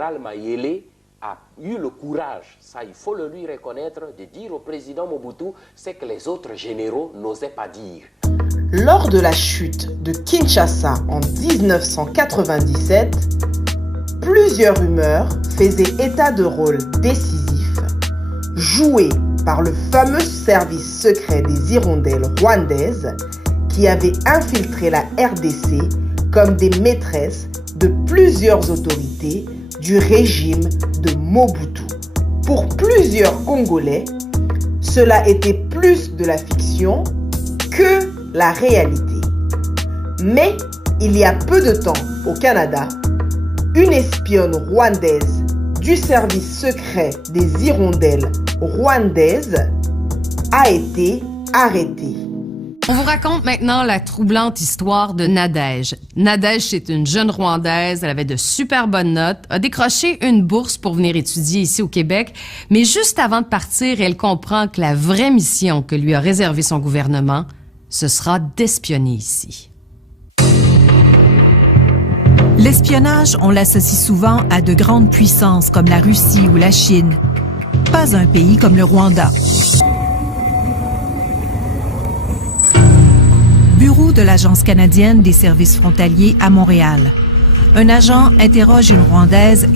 général Mayele a eu le courage, ça il faut le lui reconnaître, de dire au président Mobutu ce que les autres généraux n'osaient pas dire. Lors de la chute de Kinshasa en 1997, plusieurs rumeurs faisaient état de rôle décisif, joué par le fameux service secret des hirondelles rwandaises qui avaient infiltré la RDC comme des maîtresses de plusieurs autorités du régime de Mobutu. Pour plusieurs Congolais, cela était plus de la fiction que la réalité. Mais il y a peu de temps au Canada, une espionne rwandaise du service secret des hirondelles rwandaises a été arrêtée. On vous raconte maintenant la troublante histoire de Nadège. Nadège, c'est une jeune Rwandaise, elle avait de super bonnes notes, a décroché une bourse pour venir étudier ici au Québec, mais juste avant de partir, elle comprend que la vraie mission que lui a réservée son gouvernement, ce sera d'espionner ici. L'espionnage, on l'associe souvent à de grandes puissances comme la Russie ou la Chine. Pas un pays comme le Rwanda. Bureau de l'Agence canadienne des services frontaliers à Montréal. Un agent interroge une Rwandaise.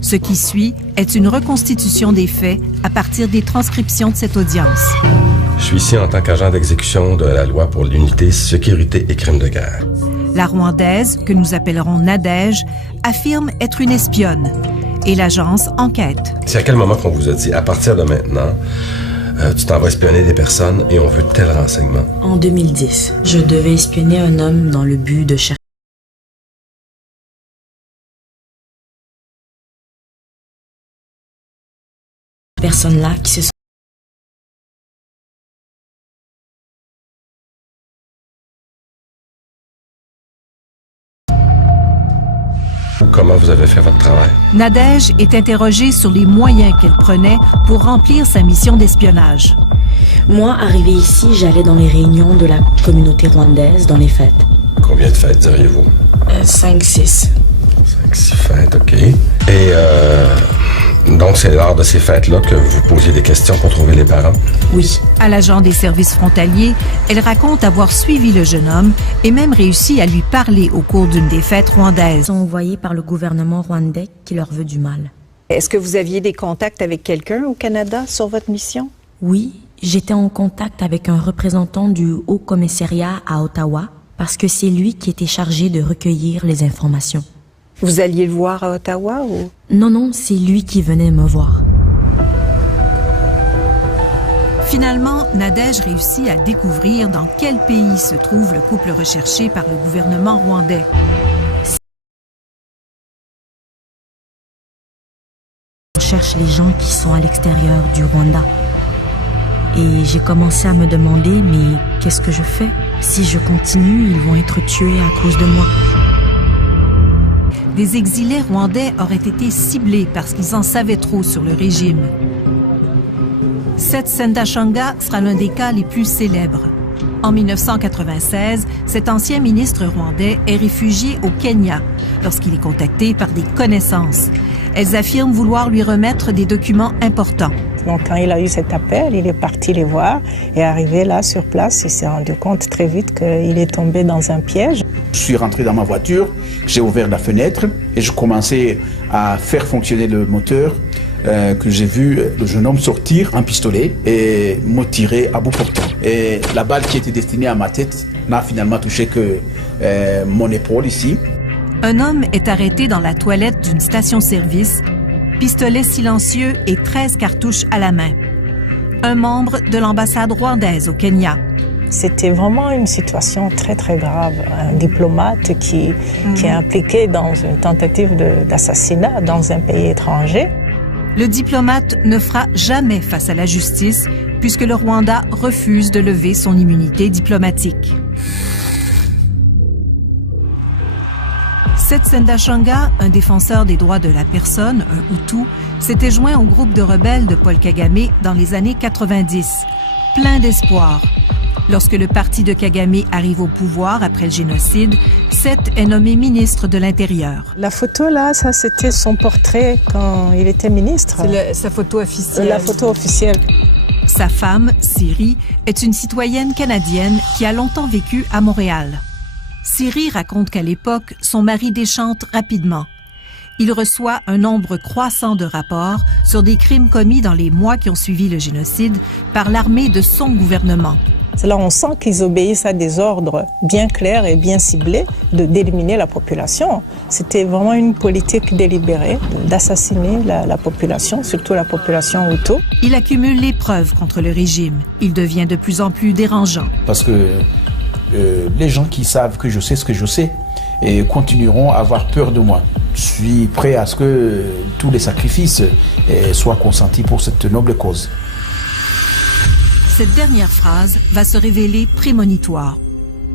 Ce qui suit est une reconstitution des faits à partir des transcriptions de cette audience. Je suis ici en tant qu'agent d'exécution de la loi pour l'unité sécurité et crimes de guerre. La Rwandaise, que nous appellerons Nadège, affirme être une espionne et l'agence enquête. C'est à quel moment qu'on vous a dit, à partir de maintenant, tu t'en vas espionner des personnes et on veut tel renseignement? En 2010, je devais espionner un homme dans le but de chercher personnes-là qui se sont Comment vous avez fait votre travail? Nadège est interrogée sur les moyens qu'elle prenait pour remplir sa mission d'espionnage. Moi, arrivée ici, j'allais dans les réunions de la communauté rwandaise, dans les fêtes. Combien de fêtes diriez-vous? 5-6. 5-6 fêtes, OK. Et donc, c'est lors de ces fêtes-là que vous posiez des questions pour trouver les parents? Oui. À l'agent des services frontaliers, elle raconte avoir suivi le jeune homme et même réussi à lui parler au cours d'une des fêtes rwandaises. Ils sont envoyés par le gouvernement rwandais qui leur veut du mal. Est-ce que vous aviez des contacts avec quelqu'un au Canada sur votre mission? Oui, j'étais en contact avec un représentant du Haut-Commissariat à Ottawa parce que c'est lui qui était chargé de recueillir les informations. Vous alliez le voir à Ottawa ou? Non, c'est lui qui venait me voir. Finalement, Nadège réussit à découvrir dans quel pays se trouve le couple recherché par le gouvernement rwandais. On cherche les gens qui sont à l'extérieur du Rwanda. Et j'ai commencé à me demander, mais qu'est-ce que je fais? Si je continue, ils vont être tués à cause de moi. Des exilés rwandais auraient été ciblés parce qu'ils en savaient trop sur le régime. Seth Sendashonga sera l'un des cas les plus célèbres. En 1996, cet ancien ministre rwandais est réfugié au Kenya lorsqu'il est contacté par des connaissances. Elles affirment vouloir lui remettre des documents importants. Donc quand il a eu cet appel, il est parti les voir et arrivé là sur place, il s'est rendu compte très vite qu'il est tombé dans un piège. Je suis rentré dans ma voiture, j'ai ouvert la fenêtre et je commençais à faire fonctionner le moteur que j'ai vu le jeune homme sortir un pistolet et me tirer à bout portant. Et la balle qui était destinée à ma tête n'a finalement touché que mon épaule ici. Un homme est arrêté dans la toilette d'une station-service, pistolet silencieux et 13 cartouches à la main. Un membre de l'ambassade rwandaise au Kenya. C'était vraiment une situation très très grave. Un diplomate qui est impliqué dans une tentative d'assassinat dans un pays étranger. Le diplomate ne fera jamais face à la justice puisque le Rwanda refuse de lever son immunité diplomatique. Seth Sendashonga, un défenseur des droits de la personne, un Hutu, s'était joint au groupe de rebelles de Paul Kagame dans les années 90. Plein d'espoir. Lorsque le parti de Kagame arrive au pouvoir après le génocide, 2017 est nommé ministre de l'Intérieur. La photo là, ça c'était son portrait quand il était ministre. C'est sa photo officielle. La photo officielle. Sa femme, Siri, est une citoyenne canadienne qui a longtemps vécu à Montréal. Siri raconte qu'à l'époque, son mari déchante rapidement. Il reçoit un nombre croissant de rapports sur des crimes commis dans les mois qui ont suivi le génocide par l'armée de son gouvernement. C'est là on sent qu'ils obéissent à des ordres bien clairs et bien ciblés d'éliminer la population. C'était vraiment une politique délibérée d'assassiner la population, surtout la population Hutu. Il accumule les preuves contre le régime. Il devient de plus en plus dérangeant. Parce que les gens qui savent que je sais ce que je sais continueront à avoir peur de moi. Je suis prêt à ce que tous les sacrifices soient consentis pour cette noble cause. Cette dernière phrase va se révéler prémonitoire.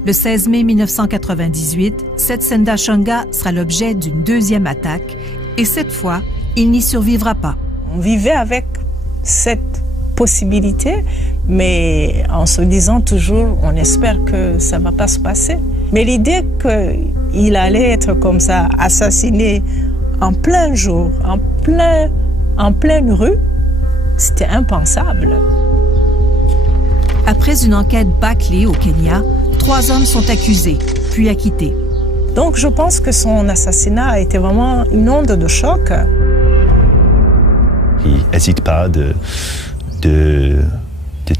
Le 16 mai 1998, Setsenda Chonga sera l'objet d'une deuxième attaque et cette fois, il n'y survivra pas. On vivait avec cette possibilité, mais en se disant toujours, on espère que ça ne va pas se passer. Mais l'idée qu'il allait être comme ça, assassiné en plein jour, en pleine rue, c'était impensable. Après une enquête bâclée au Kenya, 3 hommes sont accusés, puis acquittés. Donc je pense que son assassinat a été vraiment une onde de choc. Ils n'hésitent pas de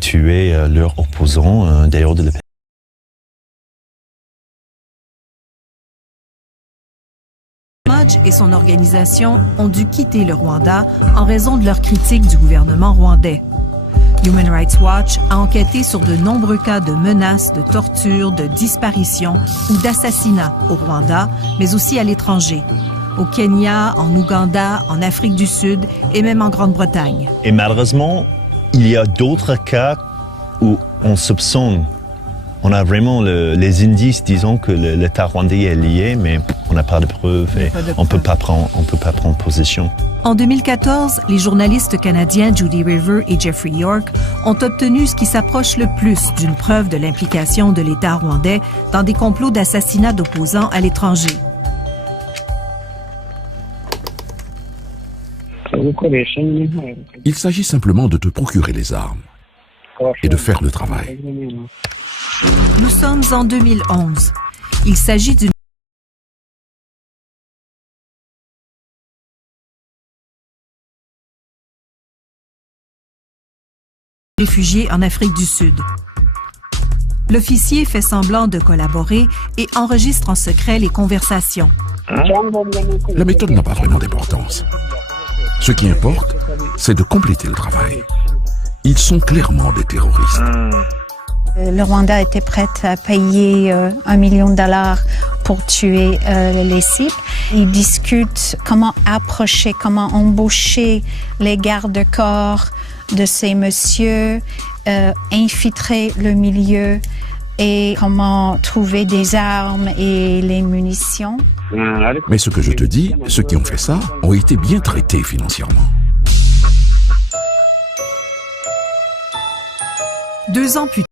tuer leurs opposants d'ailleurs de la paix. Modj et son organisation ont dû quitter le Rwanda en raison de leur critique du gouvernement rwandais. Human Rights Watch a enquêté sur de nombreux cas de menaces, de torture, de disparition ou d'assassinats au Rwanda, mais aussi à l'étranger. Au Kenya, en Ouganda, en Afrique du Sud et même en Grande-Bretagne. Et malheureusement, il y a d'autres cas où on soupçonne. On a vraiment les indices disant que l'État rwandais est lié, mais on n'a pas de preuves et on peut pas prendre position. En 2014, les journalistes canadiens Judy River et Jeffrey York ont obtenu ce qui s'approche le plus d'une preuve de l'implication de l'État rwandais dans des complots d'assassinat d'opposants à l'étranger. Il s'agit simplement de te procurer les armes et de faire le travail. Nous sommes en 2011. Il s'agit d'une réfugié en Afrique du Sud. L'officier fait semblant de collaborer et enregistre en secret les conversations. La méthode n'a pas vraiment d'importance. Ce qui importe, c'est de compléter le travail. Ils sont clairement des terroristes. Le Rwanda était prêt à payer $1 million pour tuer les cibles. Ils discutent comment approcher, comment embaucher les gardes-corps de ces messieurs, infiltrer le milieu et comment trouver des armes et les munitions. Mais ce que je te dis, ceux qui ont fait ça ont été bien traités financièrement. 2 ans plus tard,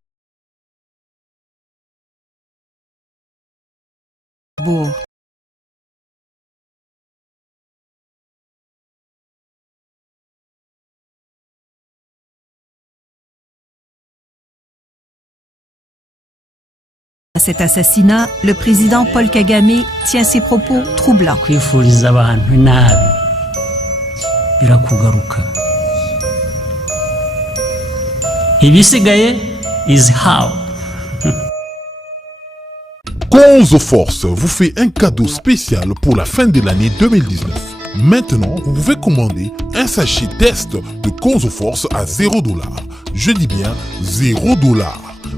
à cet assassinat, le président Paul Kagame tient ses propos troublants. Konzo Force vous fait un cadeau spécial pour la fin de l'année 2019. Maintenant, vous pouvez commander un sachet test de Konzo Force à $0. Je dis bien $0.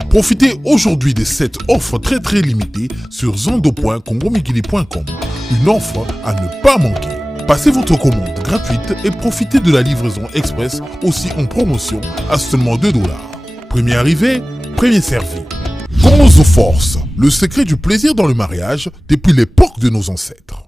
Profitez aujourd'hui de cette offre très limitée sur zondo.congomikili.com. Une offre à ne pas manquer. Passez votre commande gratuite et profitez de la livraison express aussi en promotion à seulement $2. Premier arrivé, premier servi. Konzo Force, le secret du plaisir dans le mariage depuis l'époque de nos ancêtres.